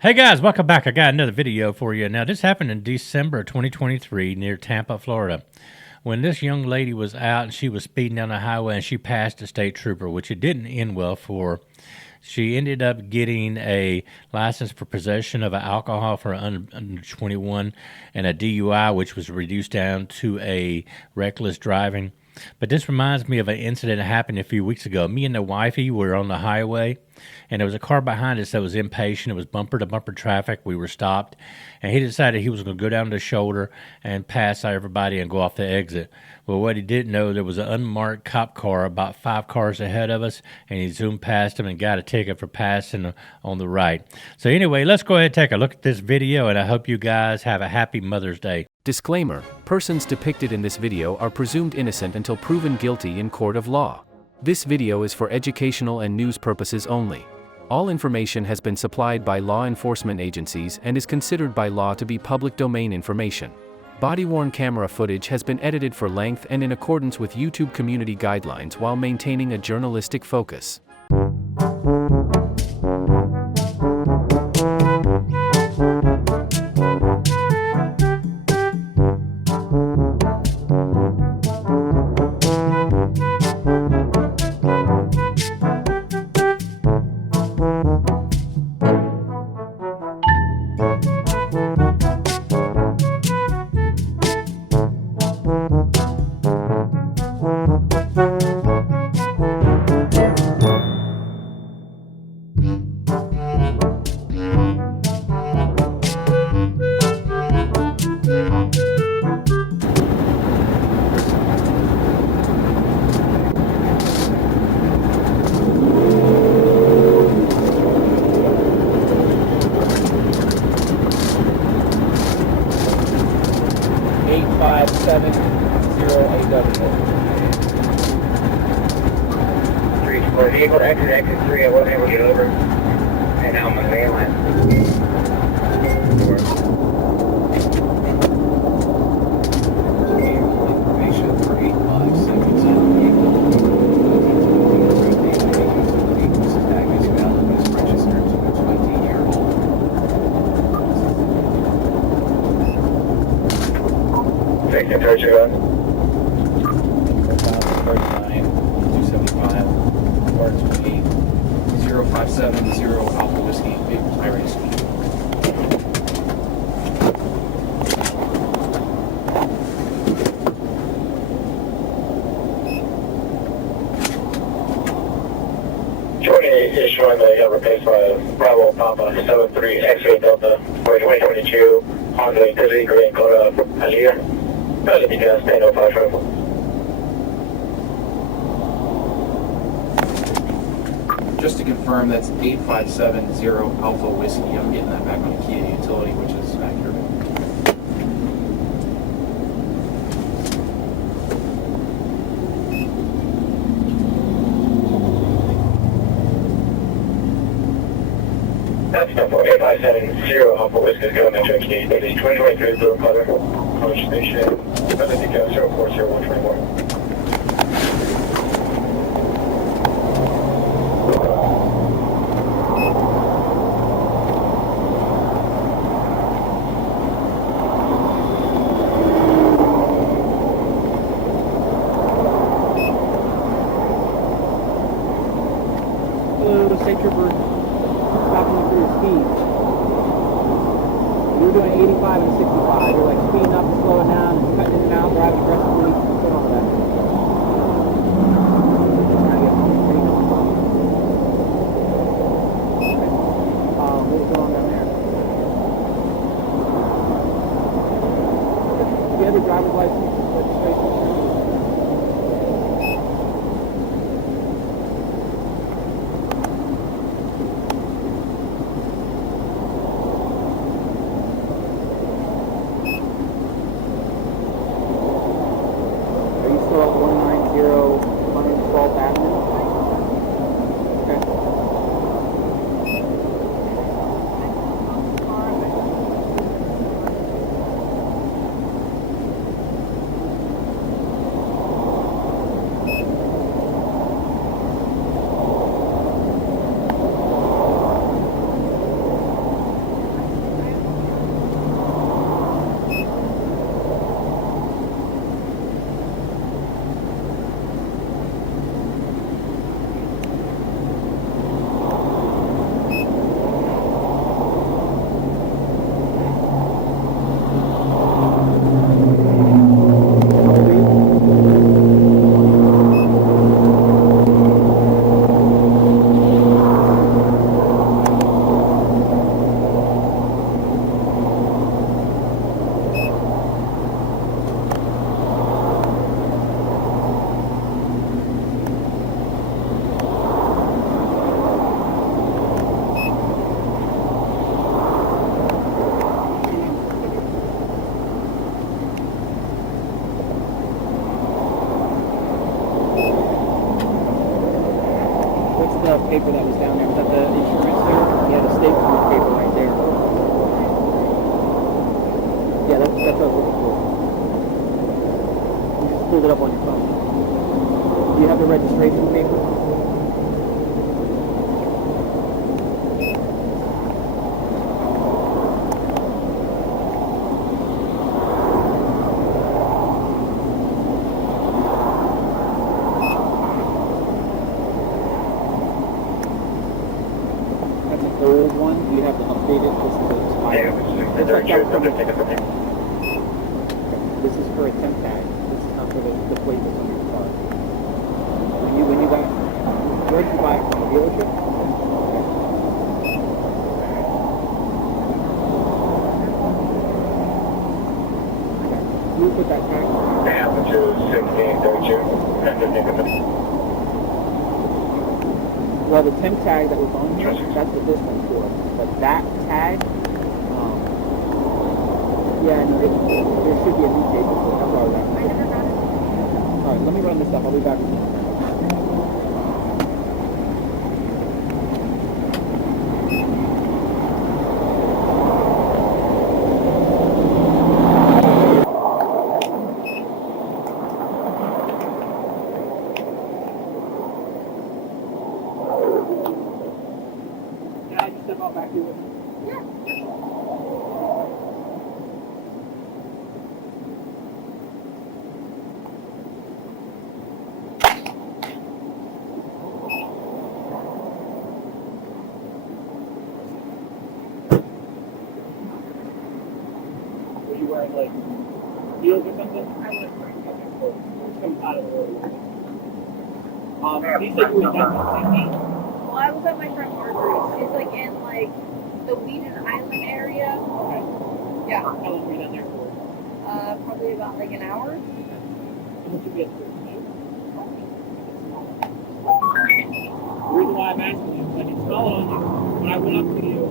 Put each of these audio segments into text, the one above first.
Hey guys, welcome back. I got another video for you. Now, this happened in December 2023 near Tampa, Florida, when this young lady was out and she was speeding down the highway and she passed a state trooper, which it didn't end well for her. She ended up getting a license for possession of alcohol for under 21 and a DUI, which was reduced down to a reckless driving. But this reminds me of an incident that happened a few weeks ago. Me and the wifey were on the highway, and there was a car behind us that was impatient. It was bumper-to-bumper traffic. We were stopped, and he decided he was going to go down the shoulder and pass everybody and go off the exit. Well, what he didn't know, there was an unmarked cop car about 5 cars ahead of us, and he zoomed past him and got a ticket for passing on the right. So anyway, let's go ahead and take a look at this video, and I hope you guys have a happy Mother's Day. Disclaimer: persons depicted in this video are presumed innocent until proven guilty in court of law. This video is for educational and news purposes only. All information has been supplied by law enforcement agencies and is considered by law to be public domain information. Body-worn camera footage has been edited for length and in accordance with YouTube community guidelines while maintaining a journalistic focus. Vehicle exit 3, I wasn't able to get over, and now I'm on the main line. Information for 8572. Taking charge of us. 0570 Alpha Whiskey, big Irish. Is showing the replaced by Bravo Papa 73 X-ray Delta for 2022 Honda Activity Green Color Aliyah. Let me guys stand up 5 travel. Just to confirm, that's 8570 Alpha Whiskey. I'm getting that back on the Kia utility, which is accurate. That's number 8570 Alpha Whiskey is going to check Kia utility 2023 blue color. College Station. Let me go 040124. State trooper stopping you for your speed. You're doing 85 and 65. You're like speeding up and slowing down and cutting in and out, driving aggressively. What's going on with that? What was going on down there? Do you have your driver's license, registration? paper that was down there. Was that the insurance there? He had a statement on the paper right there. Yeah, that's what I was looking for. You just pulled it up on your phone. Do you have the registration paper? That's an old one. Do you have the updated? This is the expired. Looks like that was from the- This is for a temp tag. This is not for the plate that's on your car. When you got, where did you buy it from? The dealership? Can you put that tag on? Yeah, which is 1632. And the name. Well, the temp tag that was on here, that's what this one's for. But that tag, yeah, no, there should be a new paper for it. That's all right. I never got it. All right, let me run this up. I'll be back in a minute. Can I just step out back here with you? Were you wearing like heels or something? I was wearing heels. It's coming out of the road. You said you were done with Well, I was at my friend Marjorie's. She's like in like the Weeden Island area. Okay. Yeah. How long were you down there for? Probably about like an hour. What you get through? The reason why I'm asking you, I can smell it on you. When I went up to you,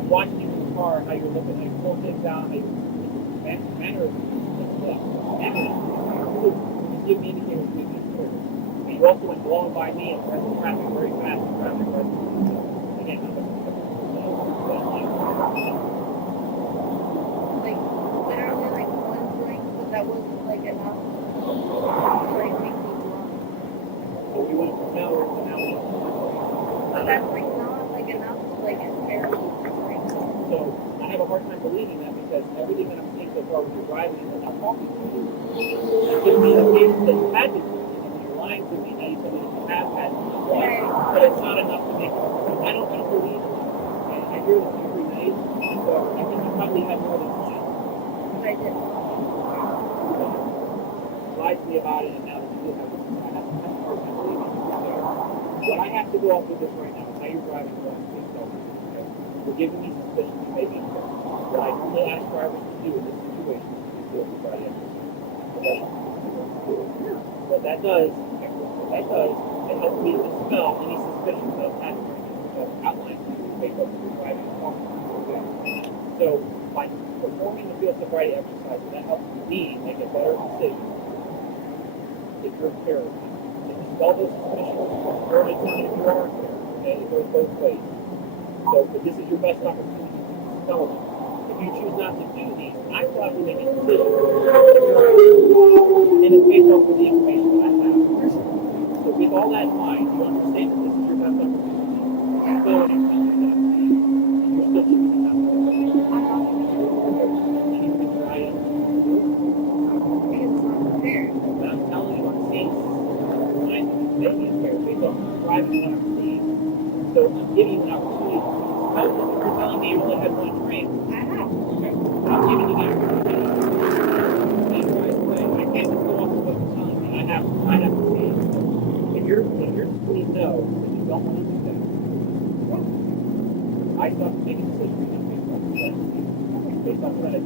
I'm watching you in the car, how you're looking, how you pull things out, how you mannerisms. Just give me anything with me. And you also went blowing by me and pressing traffic very fast. Again, Like literally like one drink, but that wasn't like enough to like make me drunk. so we went from now to now. But that's like not like enough to like impair me to drink. So I have a hard time believing that because everything that I'm seeing so far when you're driving and I'm talking to you, it gives me an indication that you had to drink. Lying to me, now you said that you have had Okay. but it's not enough to make it. I don't believe it. I hear that you're pretty nice, so I think you probably had more than one. I did. Lied to me about it, and now that you do have this, I have a hard time believing it. So, what I have to go off with this right now is how you're driving the last week. So, you're giving me suspicion you may be involved. What I only ask drivers to do in this situation is to do everybody else. Okay? What that does, it helps me dispel any suspicions that I've had outlined to you based on your driving and talking. Okay? So, by performing the field sobriety exercise, that helps me make a better decision if you're impaired. To dispel those suspicions, or determine if you are impaired. Okay? It goes both ways. So, but this is your best opportunity to dispel them. If you choose not to do these, I still have to make a decision. And it's based off of the information that I have. So with all that in mind, you understand that this is your best opportunity to go and acknowledge that I'm saying, and you're still choosing not to go. And you can try it. Because I'm prepared. But I'm telling you, I'm seeing signs of this making impaired based off of driving what I'm seeing. So I'm giving you an opportunity to dispel this. If you're telling me you only had one drink, I have. okay, I'm giving you the opportunity. I can't just go off of what you're telling me. I have to see it. If you're please know that you don't want to do that, I still have to make a decision based off of that. Based off of that.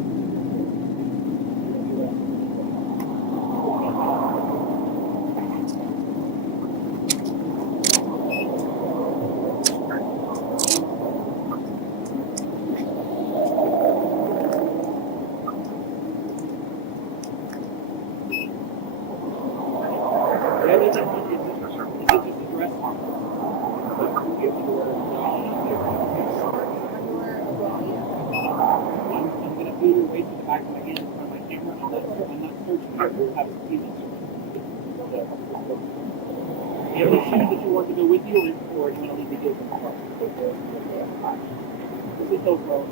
Everything on you is it just addressed? searching. I have a feeling. Do you have any shoes that you want to go with you, or do you want to leave the kids in the car? This is so close.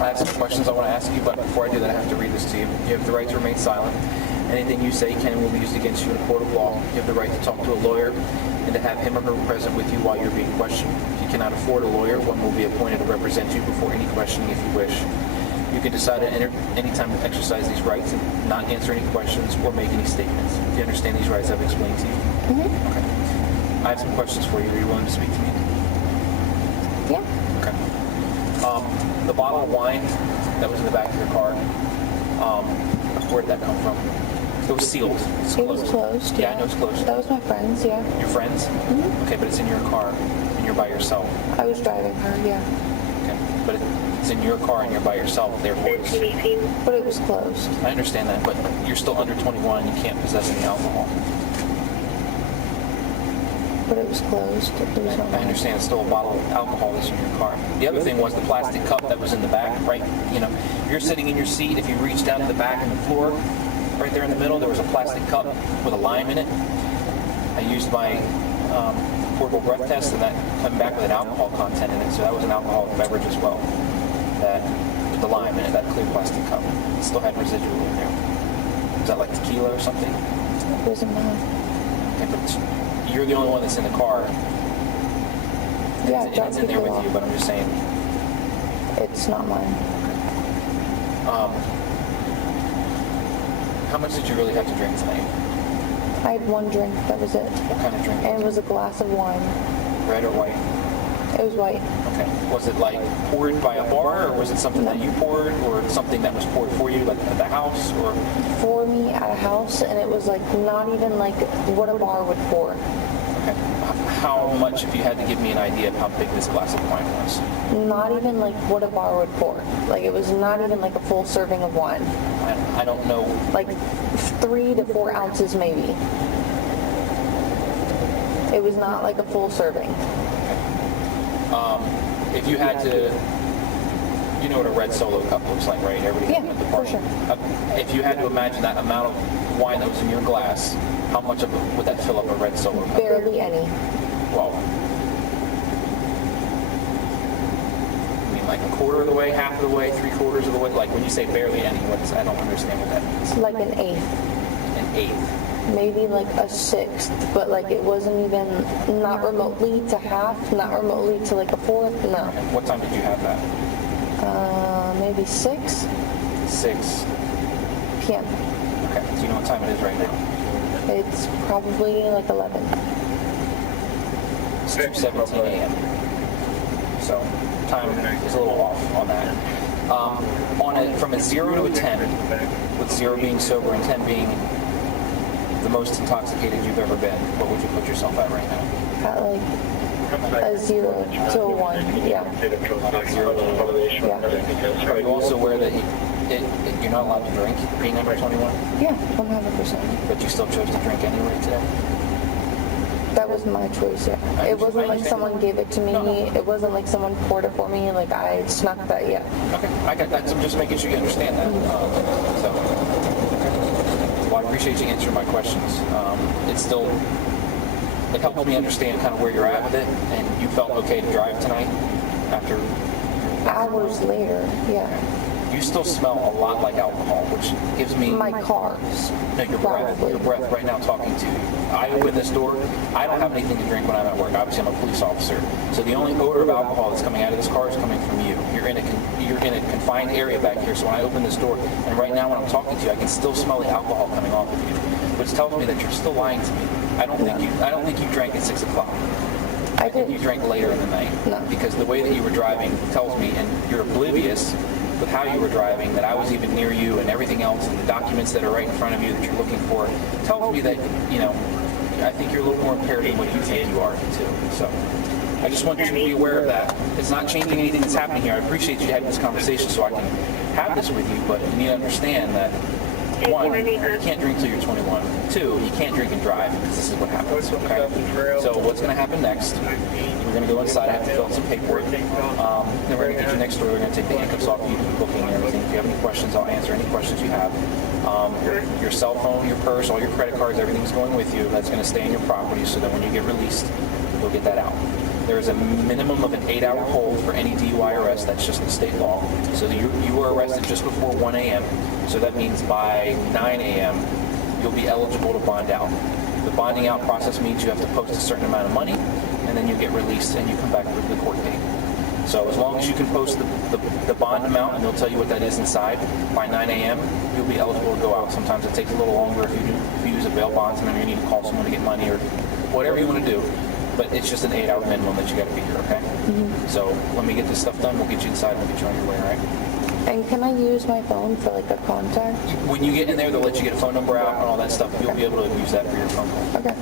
I have some questions I want to ask you, but before I do that, I have to read this to you. You have the right to remain silent. Anything you say can and will be used against you in a court of law. You have the right to talk to a lawyer and to have him or her present with you while you're being questioned. If you cannot afford a lawyer, one will be appointed to represent you before any questioning if you wish. You can decide at any time to exercise these rights and not answer any questions or make any statements. Do you understand these rights I've explained to you? Mm-hmm. Okay. I have some questions for you. Are you willing to speak to me? Yeah. Okay. The bottle of wine that was in the back of your car, where did that come from? It was sealed. It's It was closed. Yeah, I know it's closed. That was my friend's, yeah. Your friends? Mm-hmm. Okay, but it's in your car and you're by yourself. I was driving her, yeah. Okay, but it's in your car and you're by yourself, therefore it's... But it was closed. I understand that, but you're still under 21 and you can't possess any alcohol. But it was closed. It was not I understand it's still a bottle of alcohol that's in your car. The other thing was the plastic cup that was in the back, right? You know, you're sitting in your seat. If you reach down to the back and the floor, right there in the middle, there was a plastic cup with a lime in it. I used my portable breath test, and that came back with an alcohol content in it. So that was an alcoholic beverage as well. That with the lime in it, that clear plastic cup, it still had residual in there. Is that like tequila or something? It wasn't mine. Okay, but you're the only one that's in the car. Yeah, And it's in there with you, but I'm just saying. It's not mine. How much did you really have to drink tonight? I had one drink, that was it. What kind of drink? And it was a glass of wine. Red or white? It was white. Okay. Was it like poured by a bar, or was it something that you poured, or something that was poured for you, like at the house, or? For me at a house, and it was like not even like what a bar would pour. Okay. How much, if you had to give me an idea of how big this glass of wine was? Not even like what a bar would pour. Like it was not even like a full serving of wine. I don't know. Like 3 to 4 ounces maybe. It was not like a full serving. If you had to, you know what a red Solo cup looks like, right? Everybody Yeah, at the for party. sure. If you had to imagine that amount of wine that was in your glass, how much of it would that fill up a red Solo cup? Barely any. Well, I mean, like a quarter of the way, half of the way, 3/4 of the way. Like when you say barely any, I don't understand what that means. Like an eighth. An eighth. maybe like a sixth, but like it wasn't even, not remotely to half, not remotely to like a fourth, no. What time did you have that? Maybe 6 6 p.m. Okay, so you know what time it is right now? It's probably like 11. It's 2:17 a.m. So time is a little off on that. On it from a 0 to a 10, with 0 being sober and 10 being the most intoxicated you've ever been, what would you put yourself at right now? At like a 0 to a 1, yeah. 0 to a 1. Yeah. Are you also aware that you're not allowed to drink being under 21? Yeah, 100%. But you still chose to drink anyway today? That was my choice, yeah. It wasn't like someone gave it to me. It wasn't like someone poured it for me. Like I snuck that, yeah. Okay, I got that. I'm just making sure you understand that. Well, I appreciate you answering my questions. It helps me understand kind of where you're at with it, and you felt okay to drive tonight after Hours later, yeah. You still smell a lot like alcohol, which gives me My cars. no, your probably. breath right now talking to you. I open this door. I don't have anything to drink when I'm at work. Obviously, I'm a police officer, so the only odor of alcohol that's coming out of this car is coming from you. You're in a confined area back here, so when I open this door, and right now when I'm talking to you, I can still smell the alcohol coming off of you, which tells me that you're still lying to me. I don't think you drank at 6 o'clock. I think you didn't. drank later in the night. No. Because the way that you were driving tells me, and you're oblivious with how you were driving, that I was even near you and everything else, and the documents that are right in front of you that you're looking for, tells me that, I think you're a little more impaired than what you think you are, too. So I just want you to be aware of that. It's not changing anything that's happening here. I appreciate you having this conversation so I can have this with you, but you need to understand that, 1, you can't drink till you're 21. 2, you can't drink and drive because this is what happens, okay? So what's going to happen next, we're going to go inside, I have to fill out some paperwork, then we're going to get you next door, we're going to take the handcuffs off you, booking and everything. If you have any questions, I'll answer any questions you have. Your cell phone, your purse, all your credit cards, everything's going with you. That's going to stay in your property so that when you get released, you'll get that out. There is a minimum of an 8-hour hold for any DUI arrest. That's just the state law. So you were arrested just before 1 a.m. So that means by 9 a.m. you'll be eligible to bond out. The bonding out process means you have to post a certain amount of money, and then you get released and you come back with the court date. So as long as you can post the bond amount, and they'll tell you what that is inside, by 9 a.m. you'll be eligible to go out. Sometimes it takes a little longer if you use a bail bondsman, or you need to call someone to get money, or whatever you want to do. But it's just an 8-hour minimum that you got to be here, okay? Mm-hmm. So when we get this stuff done, we'll get you inside and we'll get you on your way, all right? And can I use my phone for like a contact? When you get in there, they'll let you get a phone number out and all that stuff. You'll be able to use that for your phone call. Okay.